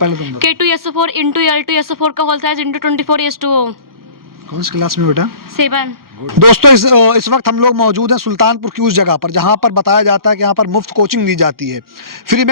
पहले तुम बताओ। K2SO4 into L2SO4 का होल साइज into 24H2O। कौन सी क्लास में बेटा? 7। दोस्तों इस वक्त हम लोग मौजूद हैं सुल्तानपुर की उस जगह पर जहां पर बताया जाता है कि यहाँ पर मुफ्त कोचिंग दी जाती है, फ्री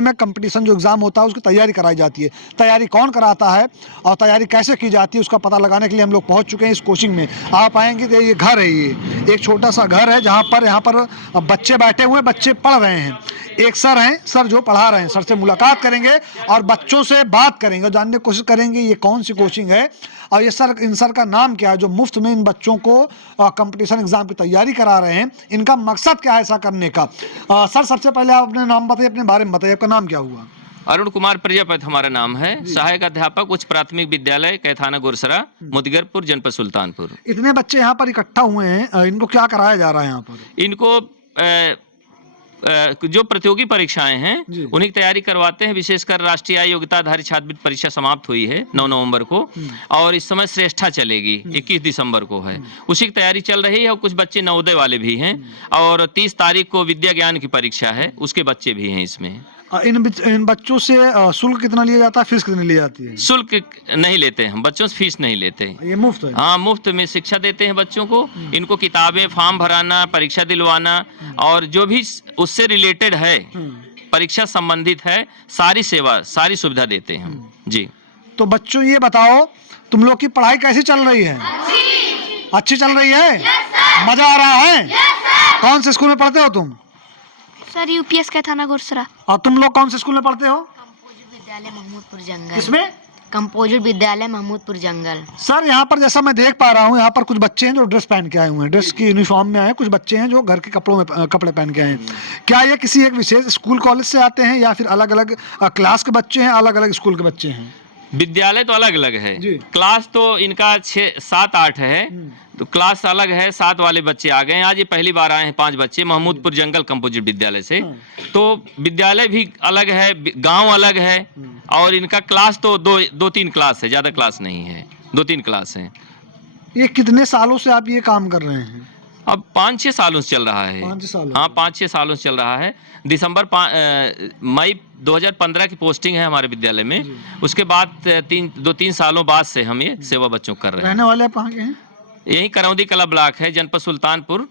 में कंपटीशन जो एग्ज़ाम होता है उसकी तैयारी कराई जाती है। तैयारी कौन कराता है और तैयारी कैसे की जाती है उसका पता लगाने के लिए हम लोग पहुंच चुके हैं इस कोचिंग में। आप आएंगे तो ये घर है, ये एक छोटा सा घर है जहाँ पर बच्चे बैठे हुए, बच्चे पढ़ रहे हैं। एक सर हैं, सर जो पढ़ा रहे हैं, सर से मुलाकात करेंगे और बच्चों से बात करेंगे, जानने की कोशिश करेंगे ये कौन सी कोचिंग है और ये इन सर का नाम क्या है जो मुफ्त में इन बच्चों को कंपटीशन एग्जाम की तैयारी करा रहे हैं। इनका मकसद क्या है ऐसा करने का? सर सबसे पहले आप अपने नाम बताइए, अपने बारे में बताइए, आपका नाम क्या हुआ? अरुण कुमार प्रजापति हमारा नाम है, सहायक अध्यापक उच्च प्राथमिक विद्यालय कैथाना गुरसरा, मुदगरपुर, जनपद सुल्तानपुर। इतने बच्चे यहाँ पर इकट्ठा हुए हैं, इनको क्या कराया जा रहा है यहाँ पर? इनको जो प्रतियोगी परीक्षाएं हैं उन्हीं की तैयारी करवाते हैं। विशेषकर राष्ट्रीय आय योग्यता आधारित छात्रवृत्ति परीक्षा समाप्त हुई है 9 नवंबर को और इस समय श्रेष्ठा चलेगी 21 दिसंबर को है, उसी की तैयारी चल रही है। और कुछ बच्चे नवोदय वाले भी हैं और 30 तारीख को विद्या ज्ञान की परीक्षा है, उसके बच्चे भी हैं इसमें। इन बच्चों से शुल्क कितना लिया जाता है, फीस कितनी ली जाती है? शुल्क नहीं लेते हैं हम, बच्चों से फीस नहीं लेते हैं, ये मुफ्त है? हाँ, मुफ्त में शिक्षा देते हैं बच्चों को। इनको किताबें, फॉर्म भराना, परीक्षा दिलवाना और जो भी उससे रिलेटेड है, परीक्षा संबंधित है, सारी सेवा, सारी सुविधा देते हैं हम जी। तो बच्चों ये बताओ, तुम लोग की पढ़ाई कैसी चल रही है? अच्छी चल रही है? मजा आ रहा है? कौन से स्कूल में पढ़ते हो तुम? Sir UPS Kaithana Gursara. और तुम लोग कौन से स्कूल में पढ़ते हो? कंपोजिट विद्यालय महमूदपुर जंगल। किसमें? कंपोजिट विद्यालय महमूदपुर जंगल। सर यहाँ पर जैसा मैं देख पा रहा हूँ, यहाँ पर कुछ बच्चे हैं जो ड्रेस पहन के आए हुए हैं, ड्रेस की यूनिफॉर्म में आए हैं, कुछ बच्चे हैं जो घर के कपड़े पहन के आए हैं। क्या ये किसी एक विशेष स्कूल कॉलेज से आते हैं या फिर अलग अलग क्लास के बच्चे हैं, अलग अलग स्कूल के बच्चे हैं? विद्यालय तो अलग अलग है, जी। क्लास तो इनका 6, 7, 8 है, तो क्लास अलग है। 7 वाले बच्चे आ गए हैं, आज ये पहली बार आए हैं 5 बच्चे महमूदपुर जंगल कंपोजिट विद्यालय से। तो विद्यालय भी अलग है, गांव अलग है और इनका क्लास तो 2-3 क्लास है, ज़्यादा क्लास नहीं है, 2-3 क्लास है। ये कितने सालों से आप ये काम कर रहे हैं? अब 5-6 सालों से चल रहा है। 5 साल? हाँ, 5-6 सालों से चल रहा है। मई 2015 की पोस्टिंग है हमारे विद्यालय में, उसके बाद 2-3 सालों बाद से हम ये सेवा बच्चों कर रहे हैं। रहने वाले आप कहाँ के हैं? यही करौंदी कला ब्लॉक है, जनपद सुल्तानपुर,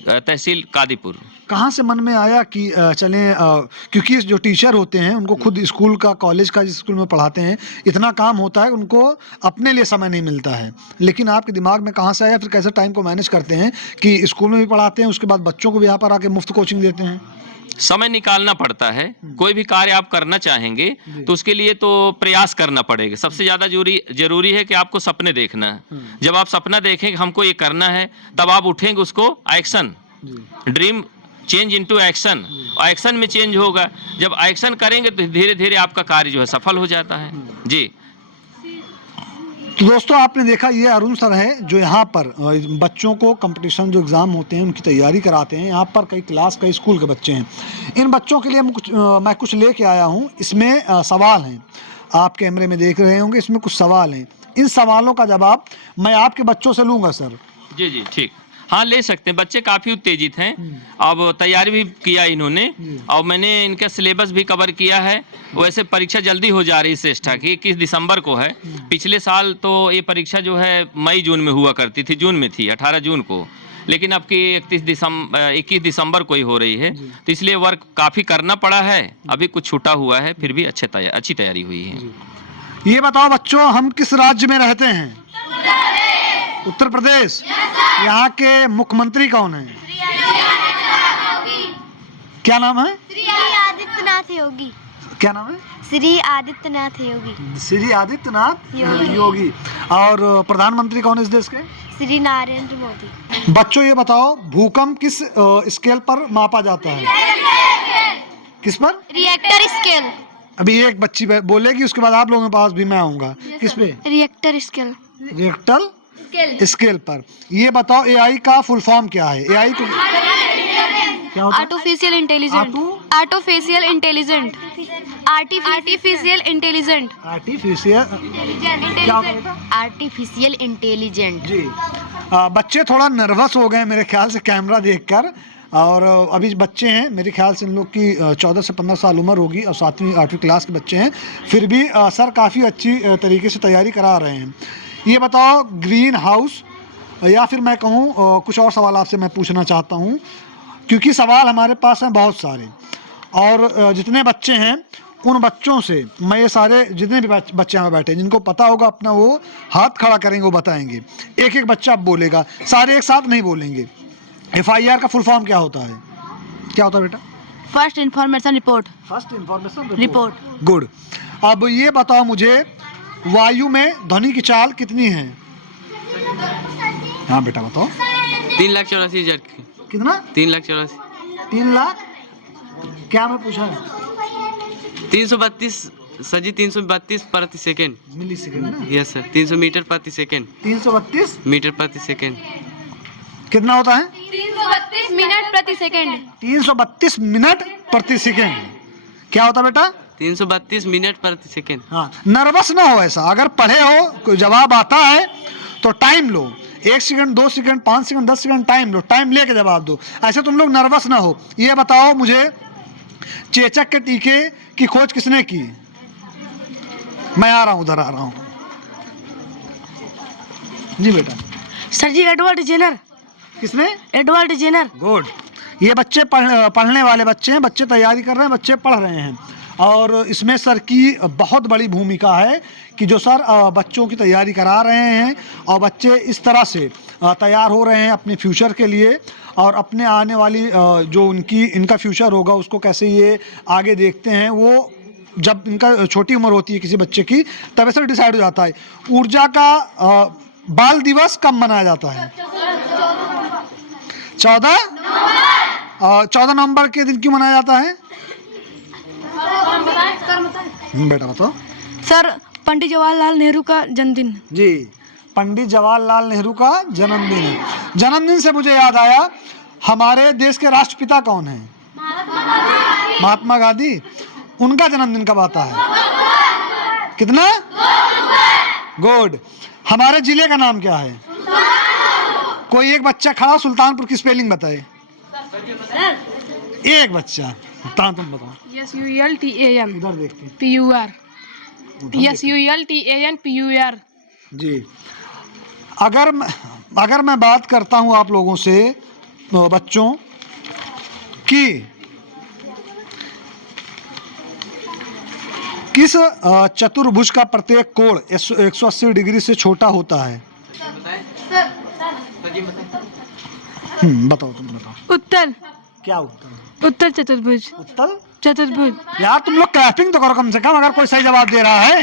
तहसील कादीपुर। कहाँ से मन में आया कि चलें, क्योंकि जो टीचर होते हैं उनको खुद स्कूल का, कॉलेज का, जिस स्कूल में पढ़ाते हैं, इतना काम होता है, उनको अपने लिए समय नहीं मिलता है। लेकिन आपके दिमाग में कहाँ से आया, फिर कैसे टाइम को मैनेज करते हैं कि स्कूल में भी पढ़ाते हैं, उसके बाद बच्चों को भी यहाँ पर आके मुफ्त कोचिंग देते हैं? समय निकालना पड़ता है। कोई भी कार्य आप करना चाहेंगे तो उसके लिए तो प्रयास करना पड़ेगा। सबसे ज़्यादा जरूरी है कि आपको सपने देखना है। जब आप सपना देखेंगे हमको ये करना है, तब आप उठेंगे उसको action, dream change into action, action में चेंज होगा। जब एक्शन करेंगे तो धीरे धीरे आपका कार्य जो है सफल हो जाता है जी। तो दोस्तों आपने देखा, ये अरुण सर है जो यहाँ पर बच्चों को कंपटीशन जो एग्ज़ाम होते हैं उनकी तैयारी कराते हैं। यहाँ पर कई क्लास, कई स्कूल के बच्चे हैं। इन बच्चों के लिए मैं कुछ लेके आया हूँ। इसमें सवाल हैं, आप कैमरे में देख रहे होंगे, इसमें कुछ सवाल हैं। इन सवालों का जवाब मैं आपके बच्चों से लूँगा सर। जी जी ठीक, हाँ ले सकते हैं। बच्चे काफ़ी उत्तेजित हैं, अब तैयारी भी किया इन्होंने और मैंने इनका सिलेबस भी कवर किया है। वैसे परीक्षा जल्दी हो जा रही है श्रेष्ठा की, 21 दिसंबर को है। पिछले साल तो ये परीक्षा जो है मई जून में हुआ करती थी, जून में थी 18 जून को, लेकिन अब की 21 दिसंबर को ही हो रही है। तो इसलिए वर्क काफ़ी करना पड़ा है, अभी कुछ छूटा हुआ है, फिर भी अच्छी तैयारी हुई है। ये बताओ बच्चों, हम किस राज्य में रहते हैं? उत्तर प्रदेश। यहाँ के मुख्यमंत्री कौन है? क्या नाम है? श्री आदित्यनाथ योगी। क्या नाम है? श्री आदित्यनाथ योगी। श्री आदित्यनाथ योगी। और प्रधानमंत्री कौन है इस देश के? श्री नरेंद्र मोदी। बच्चों ये बताओ, भूकंप किस स्केल पर मापा जाता है? किस पर? Richter scale. अभी एक बच्ची बोलेगी, उसके बाद आप लोगों के पास भी मैं आऊंगा। किस पे? Richter scale. रिएक्टर स्केल पर। ये बताओ, एआई का फुल फॉर्म क्या है? एआई को क्या होता है? Artificial intelligent. Artificial intelligent. Artificial intelligent. Artificial क्या होता है बेटा? Artificial intelligent. जी। बच्चे थोड़ा नर्वस हो गए मेरे ख्याल से कैमरा देखकर। और अभी बच्चे हैं, मेरे ख्याल से इन लोग की 14 से 15 साल उम्र होगी और 7वीं 8वीं क्लास के बच्चे हैं, फिर भी सर काफ़ी अच्छी तरीके से तैयारी करा रहे हैं। ये बताओ, ग्रीन हाउस या फिर मैं कहूँ कुछ और सवाल आपसे मैं पूछना चाहता हूँ, क्योंकि सवाल हमारे पास हैं बहुत सारे, और जितने बच्चे हैं उन बच्चों से मैं ये सारे जितने भी बच्चे यहाँ बैठे हैं जिनको पता होगा अपना वो हाथ खड़ा करेंगे, वो बताएंगे। एक एक बच्चा बोलेगा, सारे एक साथ नहीं बोलेंगे। FIR का फुल फॉर्म क्या होता है? क्या होता है बेटा? First information report. First information report. Good. अब ये बताओ मुझे, वायु में ध्वनि की चाल कितनी है? हाँ बेटा बताओ। 3,84,000 कितना? 3,84,000 3 लाख? क्या मैं पूछा है? 332 सर जी 332 प्रति सेकेंड। मिली सेकेंड ना? यस सर 300 मीटर प्रति सेकेंड। 332 मीटर प्रति सेकेंड। कितना होता है? 332 मिनट प्रति सेकंड। 332 मिनट प्रति सेकेंड। क्या होता बेटा? 332 मिनट प्रति सेकेंड। हाँ, नर्वस ना हो ऐसा। अगर पढ़े हो, कोई जवाब आता है तो टाइम लो, 1 second 2 second 5 second 10 second time लो, टाइम लेके जवाब दो। ऐसे तुम लोग नर्वस ना हो। ये बताओ मुझे, चेचक के टीके की खोज किसने की? मैं आ रहा हूँ, उधर आ रहा हूँ जी बेटा। सर जी एडवर्ड जेनर। किसने? Edward Jenner. गुड। ये बच्चे पढ़ने वाले बच्चे हैं, बच्चे तैयारी कर रहे हैं, बच्चे पढ़ रहे हैं, और इसमें सर की बहुत बड़ी भूमिका है कि जो सर बच्चों की तैयारी करा रहे हैं और बच्चे इस तरह से तैयार हो रहे हैं अपने फ्यूचर के लिए, और अपने आने वाली जो इनका फ्यूचर होगा उसको कैसे ये आगे देखते हैं। वो जब इनका छोटी उम्र होती है किसी बच्चे की, तब ऐसे डिसाइड हो जाता है। ऊर्जा का बाल दिवस कब मनाया जाता है? 14 नवंबर के दिन क्यों मनाया जाता है? बेटा बताओ। सर पंडित जवाहरलाल नेहरू का जन्मदिन। जी, पंडित जवाहरलाल नेहरू का जन्मदिन है। जन्मदिन से मुझे याद आया, हमारे देश के राष्ट्रपिता कौन है? महात्मा गांधी। उनका जन्मदिन कब आता है? कितना? गुड। हमारे जिले का नाम क्या है? कोई एक बच्चा खड़ा, सुल्तानपुर की स्पेलिंग बताए। एक बच्चा, तुम बताओ। SULTAN इधर देखते PUR। SULTAN PUR। जी। अगर मैं बात करता हूँ आप लोगों से बच्चों कि किस चतुर्भुज का प्रत्येक कोण 180 डिग्री से छोटा होता है? बताओ, तुम बताओ। उत्तर। क्या उत्तर? उत्तर चतुर्भुज। उत्तर चतुर्भुज। यार तुम लोग क्लैपिंग तो करो कम से कम, अगर कोई सही जवाब दे रहा है।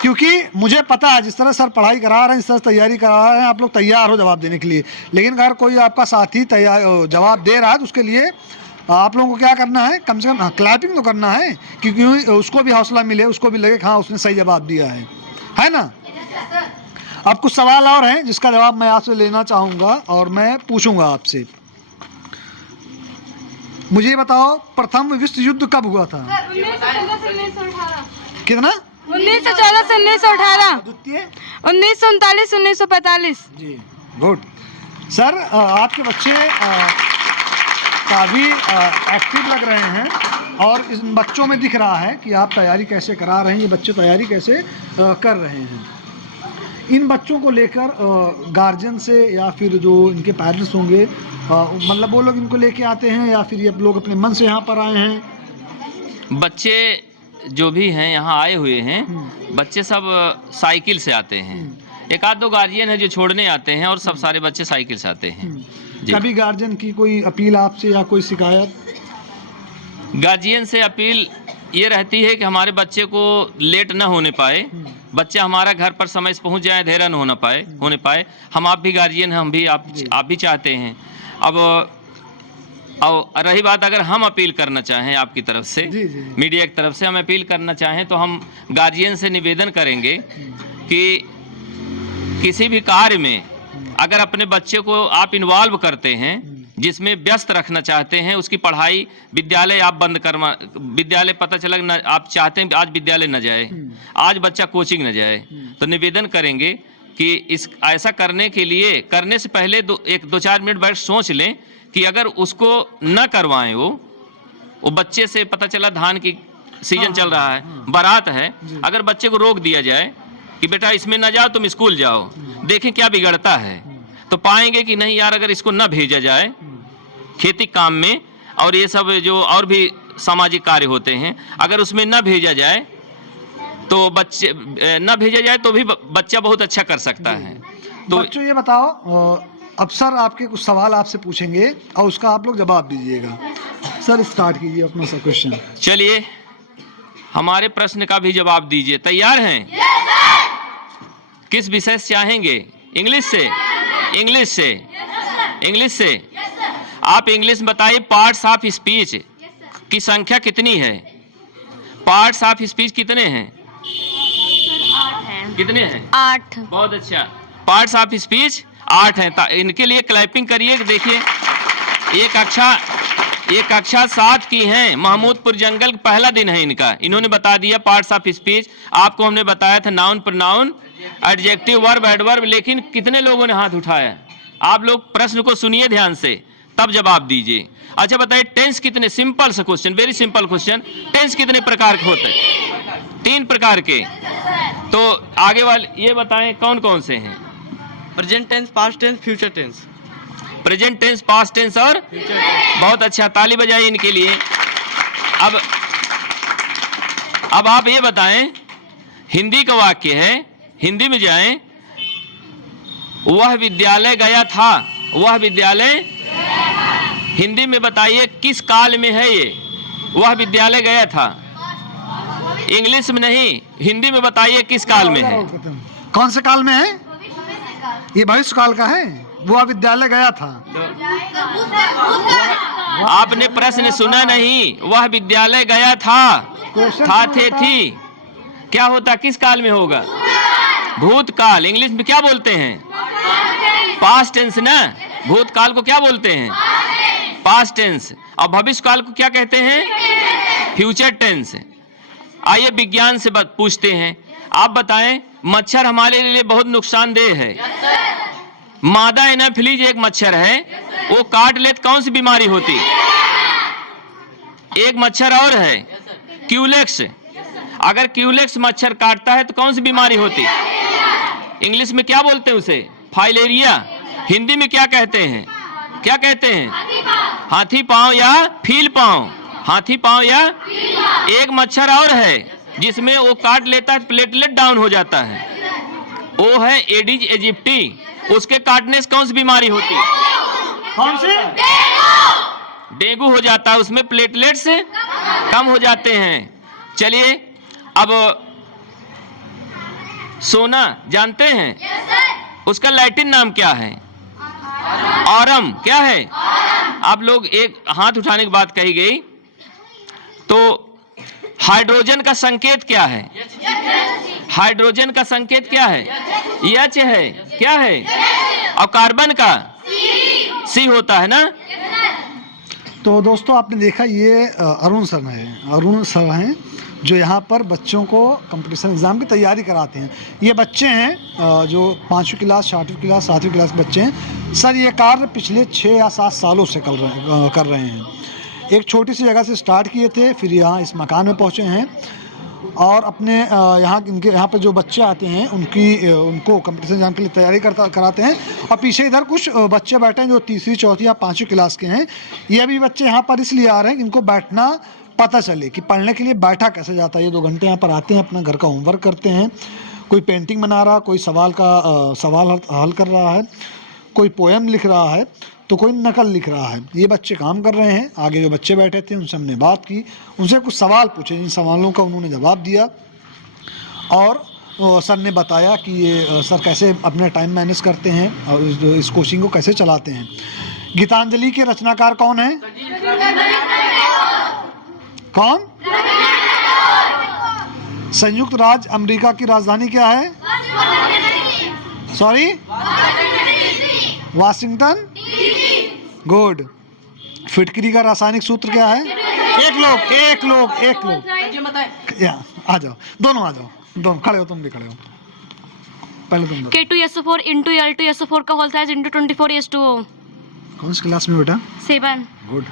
क्योंकि मुझे पता है जिस तरह सर पढ़ाई करा रहे हैं, इस तरह तैयारी करा रहे हैं, आप लोग तैयार हो जवाब देने के लिए। लेकिन अगर कोई आपका साथी जवाब दे रहा है तो उसके लिए आप लोगों को क्या करना है? कम से कम क्लैपिंग तो करना है, क्योंकि उसको भी हौसला मिले, उसको भी लगे हाँ उसने सही जवाब दिया है ना? अब कुछ सवाल और हैं जिसका जवाब मैं आपसे लेना चाहूँगा और मैं पूछूंगा आपसे। मुझे ये बताओ, प्रथम विश्व युद्ध कब हुआ था? 1914 कितना? 1914 से 1918। द्वितीय? 1939 1945। जी, गुड। सर आपके बच्चे काफ़ी एक्टिव लग रहे हैं, और इन बच्चों में दिख रहा है कि आप तैयारी कैसे करा रहे हैं, ये बच्चे तैयारी कैसे कर रहे हैं। इन बच्चों को लेकर गार्जियन से या फिर जो इनके पेरेंट्स होंगे, मतलब वो लोग इनको लेके आते हैं या फिर ये लोग अपने मन से यहाँ पर आए हैं? बच्चे जो भी हैं यहाँ आए हुए हैं, बच्चे सब साइकिल से आते हैं। एक आध दो गार्जियन है जो छोड़ने आते हैं, और सब सारे बच्चे साइकिल से आते हैं। जी। कभी गार्जियन की कोई अपील आपसे या कोई शिकायत? गार्जियन से अपील ये रहती है कि हमारे बच्चे को लेट न होने पाए, बच्चा हमारा घर पर समय से पहुंच जाए, देर न होने पाए। हम आप भी गार्जियन हैं, हम भी आप भी चाहते हैं। अब और रही बात, अगर हम अपील करना चाहें आपकी तरफ से, मीडिया की तरफ से हम अपील करना चाहें, तो हम गार्जियन से निवेदन करेंगे कि किसी भी कार्य में अगर अपने बच्चे को आप इन्वॉल्व करते हैं, जिसमें व्यस्त रखना चाहते हैं, उसकी पढ़ाई, विद्यालय आप बंद करवा, विद्यालय पता चला आप चाहते हैं आज विद्यालय न जाए, आज बच्चा कोचिंग न जाए, तो निवेदन करेंगे कि इस ऐसा करने के लिए करने से पहले 2-4 मिनट बैठ सोच लें कि अगर उसको न करवाएं वो बच्चे से पता चला धान की सीजन चल रहा है, बारात है, अगर बच्चे को रोक दिया जाए कि बेटा इसमें ना जाओ, तुम स्कूल जाओ, देखें क्या बिगड़ता है, तो पाएंगे कि नहीं यार अगर इसको न भेजा जाए खेती काम में और ये सब जो और भी सामाजिक कार्य होते हैं, अगर उसमें न भेजा जाए तो बच्चे न भेजा जाए तो भी बच्चा बहुत अच्छा कर सकता है। तो बच्चों ये बताओ, अब सर आपके कुछ सवाल आपसे पूछेंगे और उसका आप लोग जवाब दीजिएगा। सर स्टार्ट कीजिए अपना सा क्वेश्चन। चलिए हमारे प्रश्न का भी जवाब दीजिए। तैयार हैं? किस विषय से चाहेंगे? इंग्लिश से? इंग्लिश से? इंग्लिश से? आप इंग्लिश में बताइए पार्ट्स ऑफ स्पीच की संख्या कितनी है? पार्ट्स ऑफ स्पीच कितने हैं? कितने हैं? 8। बहुत अच्छा। पार्ट्स ऑफ स्पीच 8 हैं। इनके लिए क्लैपिंग करिए। देखिए ये कक्षा 7 की हैं। महमूदपुर जंगल पहला दिन है इनका। इन्होंने बता दिया पार्ट्स ऑफ स्पीच। आपको हमने बताया था noun pronoun adjective verb adverb, लेकिन कितने लोगों ने हाथ उठाया? आप लोग प्रश्न को सुनिए ध्यान से, तब जवाब दीजिए। अच्छा बताइए टेंस कितने, सिंपल सा question, very simple question, tense कितने प्रकार के होते हैं? 3 प्रकार के। तो आगे वाले ये बताएं कौन कौन से हैं? Present tense, past tense, future tense. Present tense, past tense और बहुत अच्छा, ताली बजाइए इनके लिए। अब आप ये बताएं, हिंदी का वाक्य है, हिंदी में जाएं। वह विद्यालय गया था, वह विद्यालय, हिंदी में बताइए किस काल में है ये? वह विद्यालय गया था। इंग्लिश में नहीं, हिंदी में बताइए किस काल में है? कौन से काल में है? ये भविष्य काल का है। वो विद्यालय गया था। आपने प्रश्न सुना नहीं। वह विद्यालय गया था, था थे थी, क्या होता, किस काल में होगा? भूतकाल। इंग्लिश में क्या बोलते हैं? पास्ट टेंस ना। भूतकाल को क्या बोलते हैं? Past tense. और भविष्य काल को क्या कहते हैं? Future tense. आइए विज्ञान से पूछते हैं, आप बताएं मच्छर हमारे लिए बहुत नुकसानदेह है। मादा एनाफिलीज एक मच्छर है, वो काट ले तो कौन सी बीमारी होती? एक मच्छर और है क्यूलेक्स, अगर क्यूलेक्स मच्छर काटता है तो कौन सी बीमारी होती? इंग्लिश में क्या बोलते हैं उसे? फाइलेरिया। हिंदी में क्या कहते हैं? क्या कहते हैं? हाथी पांव या फील पांव। हाथी पांव या एक मच्छर और है जिसमें वो काट लेता है प्लेटलेट डाउन हो जाता है, वो है एडिज इजिप्टी। उसके काटने से कौन सी बीमारी होती है? कौन सी? डेंगू हो जाता है, उसमें प्लेटलेट्स कम हो जाते हैं। चलिए अब सोना जानते हैं? उसका लैटिन नाम क्या है? ऑरम। क्या है? आप लोग एक हाथ उठाने की बात कही गई, तो हाइड्रोजन का संकेत क्या है? हाइड्रोजन का संकेत क्या है? एच है। क्या है? और कार्बन का सी होता है ना। तो दोस्तों आपने देखा ये अरुण सर हैं जो यहाँ पर बच्चों को कंपटीशन एग्ज़ाम की तैयारी कराते हैं। ये बच्चे हैं जो 5वीं क्लास, 6वीं क्लास, 7वीं क्लास के बच्चे हैं। सर ये कार्य पिछले 6 या 7 सालों से कर रहे हैं। एक छोटी सी जगह से स्टार्ट किए थे, फिर यहाँ इस मकान में पहुँचे हैं और अपने यहाँ पर जो बच्चे आते हैं उनको कंपटीशन एग्जाम के लिए तैयारी कराते हैं। और पीछे इधर कुछ बच्चे बैठे हैं जो 3री, 4थी या 5वीं क्लास के हैं। ये भी बच्चे यहाँ पर इसलिए आ रहे हैं कि इनको बैठना पता चले कि पढ़ने के लिए बैठा कैसे जाता है। ये 2 घंटे यहाँ पर आते हैं, अपना घर का होमवर्क करते हैं। कोई पेंटिंग बना रहा, कोई सवाल हल कर रहा है, कोई पोएम लिख रहा है, तो कोई नकल लिख रहा है। ये बच्चे काम कर रहे हैं। आगे जो बच्चे बैठे थे उनसे हमने बात की, उनसे कुछ सवाल पूछे, जिन सवालों का उन्होंने जवाब दिया और सर ने बताया कि ये सर कैसे अपना टाइम मैनेज करते हैं और इस कोचिंग को कैसे चलाते हैं। गीतांजलि के रचनाकार कौन है? कौन? संयुक्त राज्य अमेरिका की राजधानी क्या है? Sorry, Washington. गुड। फिटकरी का रासायनिक सूत्र क्या है? एक लोग आ जाओ, दोनों आ जाओ, दोनों खड़े हो, तुम भी खड़े हो। पहले तुम बताओ। K2SO4 into L2SO4 का होल साइज into 24H2O. कौन सी क्लास में बेटा? 7. गुड।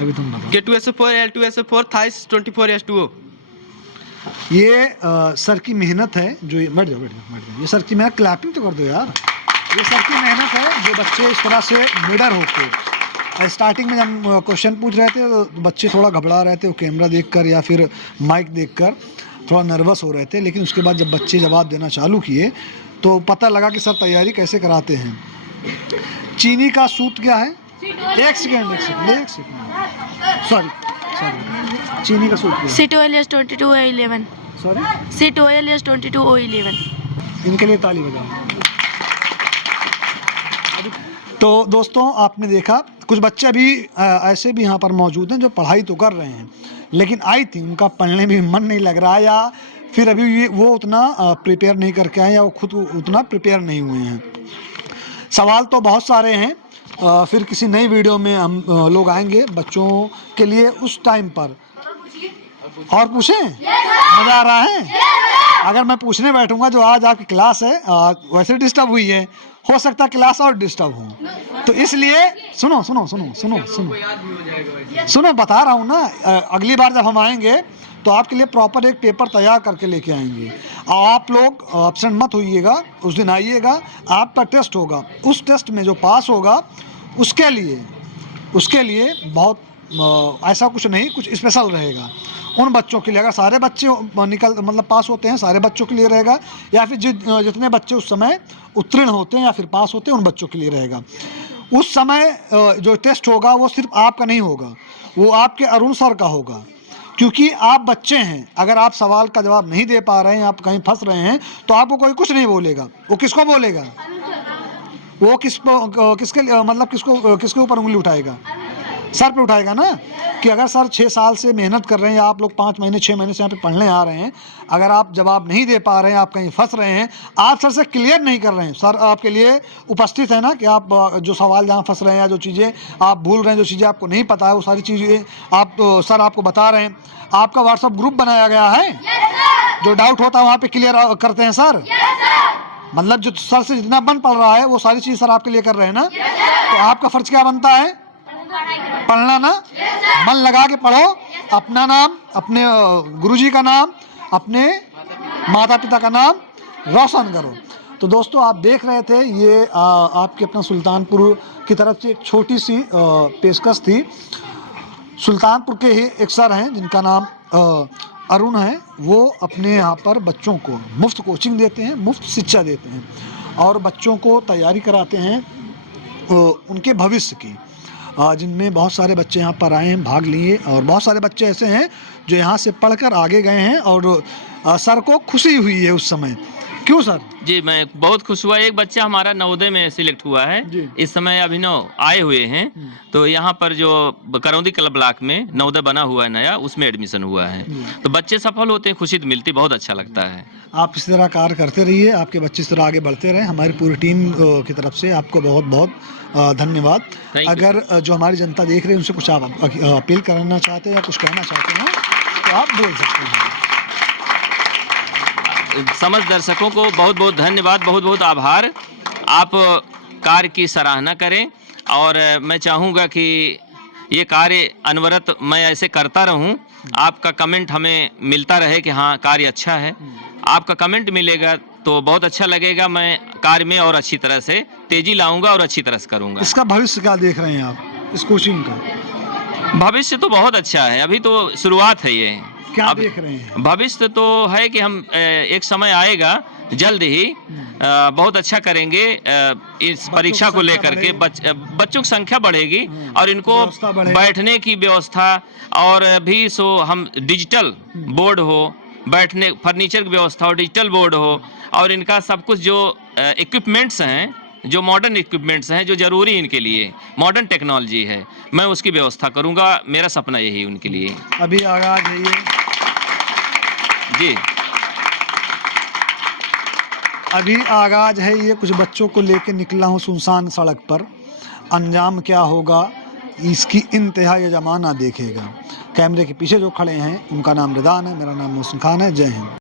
अभी तुम बताओ। K2SO4 L2SO4 thrice 24H2O. ये सर की मेहनत है जो ये बैठ जाओ। ये सर की मेहनत, क्लैपिंग तो कर दो यार। ये सर की मेहनत है जो बच्चे इस तरह से निडर होके, स्टार्टिंग में जब क्वेश्चन पूछ रहे थे तो बच्चे थोड़ा घबरा रहे थे, वो कैमरा देखकर या फिर माइक देखकर थोड़ा नर्वस हो रहे थे, लेकिन उसके बाद जब बच्चे जवाब देना चालू किए तो पता लगा कि सर तैयारी कैसे कराते हैं। चीनी का सूत्र क्या है? एक सेकेंड सॉरी चीनी का सूत्र क्या है? C2L22O11. Sorry, C2L22O11. इनके लिए ताली बजाओ। तो दोस्तों आपने देखा कुछ बच्चे अभी ऐसे भी यहाँ पर मौजूद हैं जो पढ़ाई तो कर रहे हैं, लेकिन आई थी उनका पढ़ने में मन नहीं लग रहा, या फिर अभी वो उतना प्रिपेयर नहीं करके आए, या वो खुद उतना प्रिपेयर नहीं हुए हैं। सवाल तो बहुत सारे हैं, फिर किसी नई वीडियो में हम लोग आएंगे बच्चों के लिए उस टाइम पर। और पूछें? मज़ा आ रहा है? अगर मैं पूछने बैठूंगा जो आज आपकी क्लास है वैसे डिस्टर्ब हुई है, हो सकता है क्लास और डिस्टर्ब हो, तो इसलिए सुनो बता रहा हूँ ना, अगली बार जब हम आएंगे तो आपके लिए प्रॉपर एक पेपर तैयार करके लेके आएंगे। आप लोग एब्सेंट मत होइएगा, उस दिन आइएगा, आपका टेस्ट होगा, उस टेस्ट में जो पास होगा उसके लिए बहुत ऐसा कुछ नहीं, कुछ स्पेशल रहेगा उन बच्चों के लिए। अगर सारे बच्चे मतलब पास होते हैं, सारे बच्चों के लिए रहेगा, या फिर जितने बच्चे उस समय उत्तीर्ण होते हैं या फिर पास होते हैं उन बच्चों के लिए रहेगा। उस समय जो टेस्ट होगा वो सिर्फ आपका नहीं होगा, वो आपके अरुण सर का होगा, क्योंकि आप बच्चे हैं। अगर आप सवाल का जवाब नहीं दे पा रहे हैं, आप कहीं फंस रहे हैं, तो आपको कोई कुछ नहीं बोलेगा। वो किसको बोलेगा? वो किसके ऊपर उंगली उठाएगा? सर पे उठाएगा ना, कि अगर सर 6 साल से मेहनत कर रहे हैं, या आप लोग 5 महीने 6 महीने से यहाँ पे पढ़ने आ रहे हैं, अगर आप जवाब नहीं दे पा रहे हैं, आप कहीं फंस रहे हैं, आप सर से क्लियर नहीं कर रहे हैं, सर आपके लिए उपस्थित है ना, कि आप जो सवाल जहाँ फंस रहे हैं, या जो चीज़ें आप भूल रहे हैं, जो चीज़ें आपको नहीं पता है, वो सारी चीज़ें आप सर आपको बता रहे हैं। आपका व्हाट्सअप ग्रुप बनाया गया है, जो डाउट होता है वहाँ पर क्लियर करते हैं सर। मतलब जो सर से जितना बन पड़ रहा है वो सारी चीज़ सर आपके लिए कर रहे हैं ना। तो आपका फ़र्ज क्या बनता है? पढ़ना ना। मन लगा के पढ़ो, अपना नाम, अपने गुरुजी का नाम, अपने माता पिता का नाम रोशन करो। तो दोस्तों आप देख रहे थे, ये आपके अपना सुल्तानपुर की तरफ से एक छोटी सी पेशकश थी। सुल्तानपुर के ही एक सर हैं जिनका नाम अरुण है, वो अपने यहाँ पर बच्चों को मुफ्त कोचिंग देते हैं, मुफ्त शिक्षा देते हैं, और बच्चों को तैयारी कराते हैं उनके भविष्य की, जिनमें बहुत सारे बच्चे यहाँ पर आए हैं, भाग लिए, और बहुत सारे बच्चे ऐसे हैं जो यहाँ से पढ़कर आगे गए हैं, और सर को खुशी हुई है उस समय। क्यों सर? जी मैं बहुत खुश हुआ। एक बच्चा हमारा नवोदय में सिलेक्ट हुआ है, इस समय अभिनव आए हुए हैं, तो यहाँ पर जो करौंदी क्लब ब्लॉक में नवोदय बना हुआ है नया, उसमें एडमिशन हुआ है। तो बच्चे सफल होते हैं, खुशी मिलती, बहुत अच्छा लगता है। आप इस तरह कार्य करते रहिए, आपके बच्चे इस तरह आगे बढ़ते रहें। हमारी पूरी टीम की तरफ से आपको बहुत बहुत धन्यवाद। अगर जो हमारी जनता देख रही है उनसे कुछ आप अपील करना चाहते हैं या कुछ कहना चाहते हैं तो आप बोल सकते हैं। समस्त दर्शकों को बहुत बहुत धन्यवाद, बहुत बहुत आभार। आप कार्य की सराहना करें, और मैं चाहूँगा कि ये कार्य अनवरत मैं ऐसे करता रहूँ। आपका कमेंट हमें मिलता रहे कि हाँ कार्य अच्छा है। आपका कमेंट मिलेगा तो बहुत अच्छा लगेगा। मैं कार्य में और अच्छी तरह से तेजी लाऊंगा और अच्छी तरह से करूँगा। इसका भविष्य क्या देख रहे हैं आप इस कोचिंग का? भविष्य तो बहुत अच्छा है, अभी तो शुरुआत है। ये क्या देख रहे हैं? भविष्य तो है कि हम एक समय आएगा जल्द ही बहुत अच्छा करेंगे। इस परीक्षा को लेकर के बच्चों की संख्या बढ़ेगी, और इनको बैठने की व्यवस्था, और भी सो हम डिजिटल बोर्ड हो, बैठने फर्नीचर की व्यवस्था हो, डिजिटल बोर्ड हो, और इनका सब कुछ जो इक्विपमेंट्स हैं, जो मॉडर्न इक्विपमेंट्स हैं, जो ज़रूरी इनके लिए मॉडर्न टेक्नोलॉजी है, मैं उसकी व्यवस्था करूंगा। मेरा सपना यही है उनके लिए। अभी आगाज है ये जी, अभी आगाज है ये। कुछ बच्चों को लेके निकला हूँ सुनसान सड़क पर, अंजाम क्या होगा इसकी इंतहा ये जमाना देखेगा। कैमरे के पीछे जो खड़े हैं उनका नाम रिदान है, मेरा नाम मोहसिन खान है। जय हिंद।